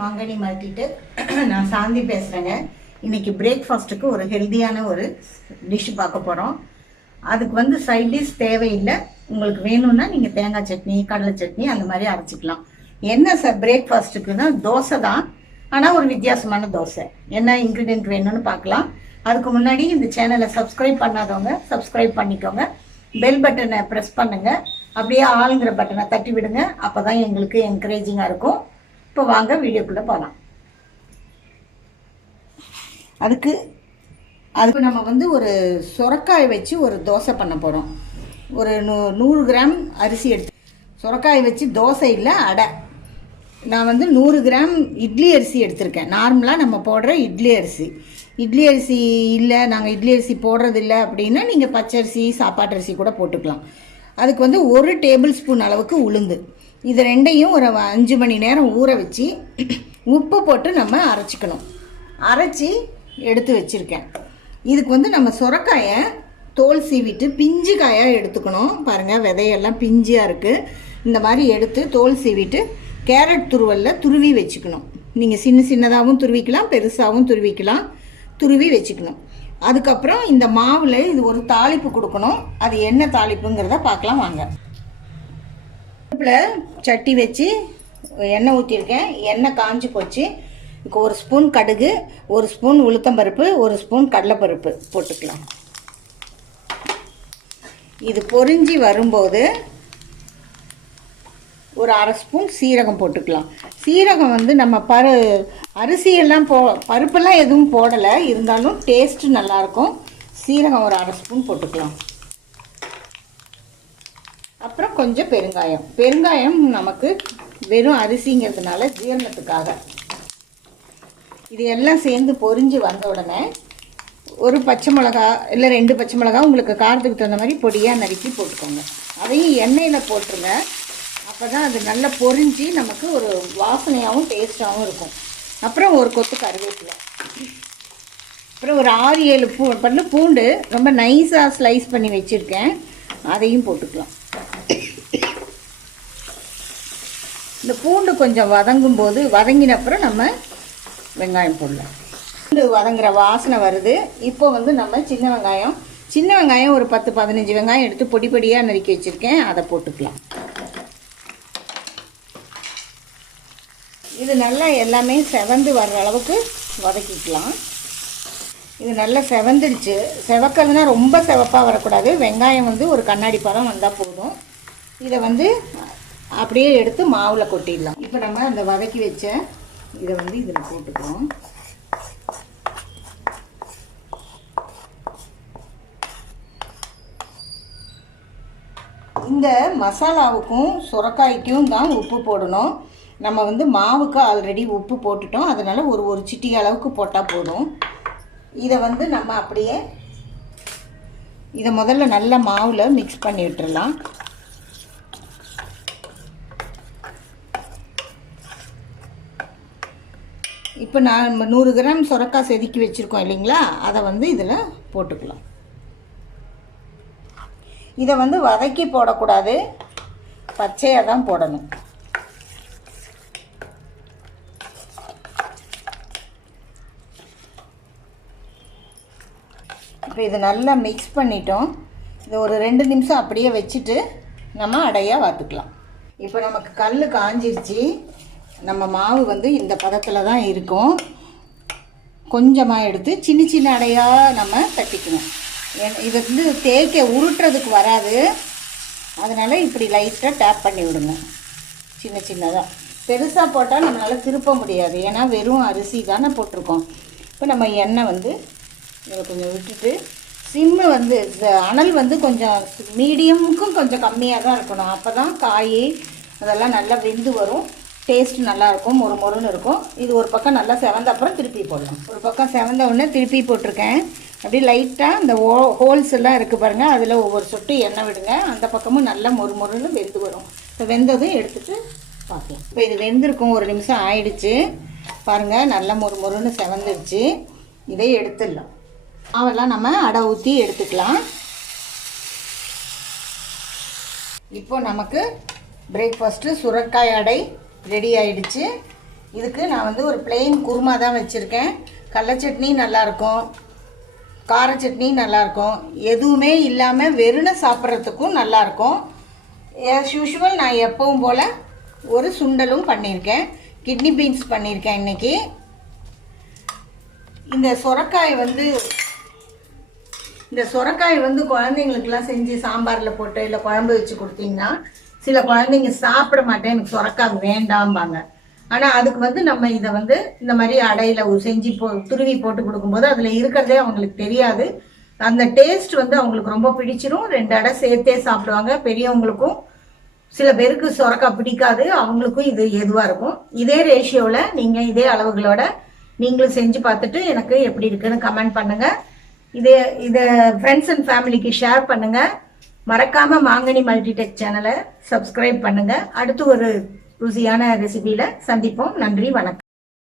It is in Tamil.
மாங்கனி மாட்டிட்டு நான் சாந்தி பேசுகிறேங்க இன்னைக்கு பிரேக்ஃபாஸ்ட்டுக்கு ஒரு ஹெல்த்தியான ஒரு டிஷ் பார்க்க போகிறோம் அதுக்கு வந்து சைட் டிஷ் தேவையில்லை. உங்களுக்கு வேணும்னா நீங்கள் தேங்காய் சட்னி கடலை சட்னி அந்த மாதிரி அரைச்சிக்கலாம். என்ன சார் பிரேக்ஃபாஸ்ட்டுக்குன்னா தோசை தான். ஆனால் ஒரு வித்தியாசமான தோசை. என்ன இன்க்ரீடியன்ட் வேணும்னு பார்க்கலாம். அதுக்கு முன்னாடி இந்த சேனலை சப்ஸ்கிரைப் பண்ணாதவங்க சப்ஸ்கிரைப் பண்ணிக்கோங்க. பெல் பட்டனை ப்ரெஸ் பண்ணுங்கள் அப்படியே ஆளுங்கிற பட்டனை தட்டி விடுங்க அப்போ தான் எங்களுக்கு என்கரேஜிங்காக இருக்கும். இப்போ வாங்க வீடியோக்குள்ளே போகலாம் அதுக்கு அதுக்கு நம்ம வந்து ஒரு சுரக்காய் வச்சு ஒரு தோசை பண்ண போகிறோம் ஒரு நூ நூறு கிராம் அரிசி எடுத்து சுரக்காய் வச்சு தோசை இல்லை அடை. நான் வந்து நூறு கிராம் இட்லி அரிசி எடுத்திருக்கேன். நார்மலாக நம்ம போடுற இட்லி அரிசி. இட்லி அரிசி இல்லை நாங்கள் இட்லி அரிசி போடுறது இல்லை அப்படின்னா நீங்கள் பச்சரிசி சாப்பாட்டு அரிசி கூட போட்டுக்கலாம். அதுக்கு வந்து ஒரு டேபிள் ஸ்பூன் அளவுக்கு உளுந்து. இது ரெண்டையும் ஒரு அஞ்சு மணி நேரம் ஊற வச்சு உப்பு போட்டு நம்ம அரைச்சிக்கணும். அரைச்சி எடுத்து வச்சுருக்கேன். இதுக்கு வந்து நம்ம சுரக்காயை தோல் சீவிட்டு பிஞ்சு காயாக எடுத்துக்கணும். பாருங்கள் விதையெல்லாம் பிஞ்சியாக இருக்குது இந்த மாதிரி எடுத்து தோல் சீவிட்டு கேரட் துருவலில் துருவி வச்சுக்கணும். நீங்கள் சின்ன சின்னதாகவும் துருவிக்கலாம் பெருசாகவும் துருவிக்கலாம். துருவி வச்சுக்கணும். அதுக்கப்புறம் இந்த மாவில் இது ஒரு தாளிப்பு கொடுக்கணும். அது என்ன தாளிப்புங்கிறத பார்க்கலாம் வாங்க. அடுப்பில் சட்டி வச்சு எண்ணெய் ஊற்றிருக்கேன் எண்ணெய் காஞ்சி போச்சு. இப்போ ஒரு ஸ்பூன் கடுகு ஒரு ஸ்பூன் உளுத்தம்பருப்பு ஒரு ஸ்பூன் கடலைப்பருப்பு போட்டுக்கலாம். இது பொறிஞ்சி வரும்போது ஒரு அரை ஸ்பூன் சீரகம் போட்டுக்கலாம். சீரகம் வந்து நம்ம பரு அரிசியெல்லாம் போ பருப்பெல்லாம் எதுவும் போடலை. இருந்தாலும் டேஸ்ட்டு நல்லாயிருக்கும் சீரகம் ஒரு அரை ஸ்பூன் போட்டுக்கலாம். அப்புறம் கொஞ்சம் பெருங்காயம். பெருங்காயம் நமக்கு வெறும் அரிசிங்கிறதுனால ஜீரணத்துக்காக. இது எல்லாம் சேர்ந்து பொரிஞ்சு வந்த உடனே ஒரு பச்சை மிளகா இல்லை ரெண்டு பச்சை மிளகா உங்களுக்கு காரத்துக்கு தகுந்த மாதிரி பொடியாக நறுக்கி போட்டுக்கோங்க. அதையும் எண்ணெயில் போட்டுருங்க. அப்போ தான் அது நல்லா பொரிஞ்சு நமக்கு ஒரு வாசனையாகவும் டேஸ்ட்டாகவும் இருக்கும். அப்புறம் ஒரு கொத்து கருவேப்பிலை. அப்புறம் ஒரு ஆறு ஏழு பூ பண்ண பூண்டு ரொம்ப நைஸாக ஸ்லைஸ் பண்ணி வச்சுருக்கேன். அதையும் போட்டுக்கலாம். இந்த பூண்டு கொஞ்சம் வதங்கும் போது வதங்கின அப்புறம் நம்ம வெங்காயம் போடலாம். பூண்டு வதங்குற வாசனை வருது. இப்போ வந்து நம்ம சின்ன வெங்காயம் சின்ன வெங்காயம் ஒரு பத்து பதினஞ்சு வெங்காயம் எடுத்து பொடி பொடியாக நறுக்கி வச்சுருக்கேன். அதை போட்டுக்கலாம். இது நல்லா எல்லாமே செவந்து வர்ற அளவுக்கு வதக்கிக்கலாம். இது நல்லா செவந்துடுச்சு. செவக்கிறதுனா ரொம்ப செவப்பாக வரக்கூடாது. வெங்காயம் வந்து ஒரு கண்ணாடி பதம் வந்தால் போதும். இதை வந்து அப்படியே எடுத்து மாவில் கொட்டிடலாம். இப்போ நம்ம அந்த வதக்கி வச்ச இதை வந்து இதில் போட்டுக்கிறோம். இந்த மசாலாவுக்கும் சுரக்காய்க்கும் தான் உப்பு போடணும். நம்ம வந்து மாவுக்கு ஆல்ரெடி உப்பு போட்டுட்டோம். அதனால் ஒரு ஒரு சிட்டி அளவுக்கு போட்டால் போதும். இதை வந்து நம்ம அப்படியே இதை முதல்ல நல்ல மாவில் மிக்ஸ் பண்ணி விட்டுறலாம். இப்போ நான் நூறு கிராம் சுரக்காய் செதுக்கி வச்சுருக்கோம் இல்லைங்களா? அதை வந்து இதில் போட்டுக்கலாம். இதை வந்து வதக்கி போடக்கூடாது. பச்சையாக தான் போடணும். இப்போ இது நல்லா மிக்ஸ் பண்ணிட்டோம். இது ஒரு ரெண்டு நிமிஷம் அப்படியே வச்சுட்டு நம்ம அடையாக வாத்துக்கலாம். இப்போ நமக்கு கல் காஞ்சிருச்சு. நம்ம மாவு வந்து இந்த பதத்தில் தான் இருக்கும். கொஞ்சமாக எடுத்து சின்ன சின்ன அடையாக நம்ம தட்டிக்கணும் இது வந்து தேய்க்க உருட்டுறதுக்கு வராது. அதனால் இப்படி லைட்டாக டேப் பண்ணி விடுங்க. சின்ன சின்னதாக பெருசாக போட்டால் நம்மளால் திருப்ப முடியாது. ஏன்னா வெறும் அரிசி தானே போட்டிருக்கோம். இப்போ நம்ம எண்ணெய் வந்து இதில் கொஞ்சம் விட்டுட்டு சிம்மு வந்து அனல் வந்து கொஞ்சம் மீடியமுக்கும் கொஞ்சம் கம்மியாக தான் இருக்கணும். அப்போ தான் காய் அதெல்லாம் நல்லா வெந்து வரும். டேஸ்ட் நல்லாயிருக்கும் ஒரு மொறு மொறுன்னு இருக்கும். இது ஒரு பக்கம் நல்லா செவந்த அப்புறம் திருப்பி போடலாம் ஒரு பக்கம் செவந்த உடனே திருப்பி போட்டிருக்கேன். அப்படியே லைட்டாக இந்த ஓ ஹோல்ஸ் எல்லாம் இருக்குது பாருங்கள் அதில் ஒவ்வொரு சொட்டு எண்ணெய் விடுங்க. அந்த பக்கமும் நல்லா மொறு மொறுன்னு வெந்து வரும். இப்போ வெந்ததும் எடுத்துகிட்டு பார்க்கலாம். இப்போ இது வெந்திருக்கும் ஒரு நிமிஷம் ஆயிடுச்சு. பாருங்கள் நல்லா மொறு மொறுன்னு செவந்துருச்சு. இதை எடுத்துடலாம். மாவெல்லாம் நம்ம அடை ஊற்றி எடுத்துக்கலாம். இப்போ நமக்கு பிரேக்ஃபாஸ்ட்டு சுரக்காய் அடை ரெடி ஆயிடுச்சு. இதுக்கு நான் வந்து ஒரு பிளெயின் குருமா தான் வச்சுருக்கேன். கடல சட்னி நல்லாயிருக்கும். கார சட்னி நல்லாயிருக்கும். எதுவுமே இல்லாமல் வெறுனை சாப்பிட்றதுக்கும் நல்லாயிருக்கும். ஆஸ் யூஷுவல் நான் எப்பவும் போல் ஒரு சுண்டலும் பண்ணியிருக்கேன். கிட்னி பீன்ஸ் பண்ணியிருக்கேன் இன்றைக்கி இந்த சொரக்காய் வந்து இந்த சொரக்காய் வந்து குழந்தைங்களுக்குலாம் செஞ்சு சாம்பாரில் போட்டு இல்லை குழம்பு வச்சு கொடுத்தீங்கன்னா சில குழந்தைங்க சாப்பிட மாட்டேன் எனக்கு சொரக்காய் வேண்டாம்பாங்க. ஆனால் அதுக்கு வந்து நம்ம இதை வந்து இந்த மாதிரி அடையில் செஞ்சு போ துருவி போட்டு கொடுக்கும்போது அதில் இருக்கிறதே அவங்களுக்கு தெரியாது. அந்த டேஸ்ட் வந்து அவங்களுக்கு ரொம்ப பிடிச்சிரும். ரெண்டு அடை சேர்த்தே சாப்பிடுவாங்க. பெரியவங்களுக்கும் சில பேருக்கு சுரக்கா பிடிக்காது. அவங்களுக்கும் இது எதுவாக இருக்கும். இதே ரேஷியோவில் நீங்கள் இதே அளவுகளோட நீங்களும் செஞ்சு பார்த்துட்டு எனக்கு எப்படி இருக்குன்னு கமெண்ட் பண்ணுங்கள் இதே இதை ஃப்ரெண்ட்ஸ் அண்ட் ஃபேமிலிக்கு ஷேர் பண்ணுங்கள் மறக்காம மாங்கனி மல்டிடெக் சேனலை சப்ஸ்கிரைப் பண்ணுங்க. அடுத்து ஒரு ருசியான ரெசிபியில சந்திப்போம். நன்றி வணக்கம்.